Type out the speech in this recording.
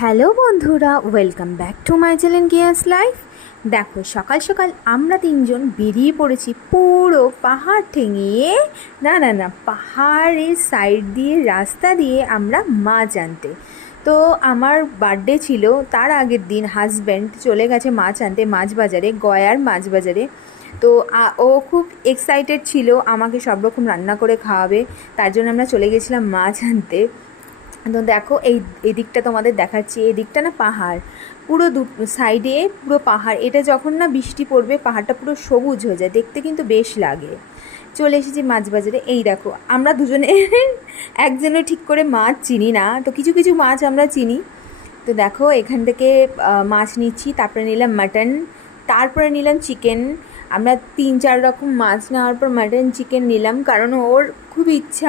Hello বন্ধুরা, welcome back to my channel Giyas life. দেখো, সকাল সকাল আমরা তিনজন বেরিয়ে পড়েছি পুরো পাহাড় ঠেঙিয়ে পাহাড়ের সাইড দিয়ে রাস্তা দিয়ে আমরা মাছ আনতে। তো আমার বার্থডে ছিল, তার আগের দিন হাজব্যান্ড চলে গেছে মাছ আনতে মাছ বাজারে, গয়ার মাছ বাজারে। তো ও খুব এক্সাইটেড ছিল আমাকে সব রকম রান্না করে খাওয়াবে, তার জন্য আমরা চলে গেছিলাম মাছ আনতে। তো দেখো, এই দিকটা তোমাদের দেখাচ্ছি, এই দিকটা না পাহাড়, পুরো সাইডে পুরো পাহাড়। এটা যখন না বৃষ্টি পড়বে পাহাড়টা পুরো সবুজ হয়ে যায়, দেখতে কিন্তু বেশ লাগে। চলে এসেছি মাছ বাজারে। এই দেখো, আমরা দুজনে একজনও ঠিক করে মাছ চিনি না, তো কিছু কিছু মাছ আমরা চিনি। তো দেখো, এখান থেকে মাছ নিচ্ছি, তারপরে নিলাম মাটন, তারপরে নিলাম চিকেন। আমরা 3-4 রকম মাছ নেওয়ার পর মাটন চিকেন নিলাম, কারণ ওর খুব ইচ্ছা,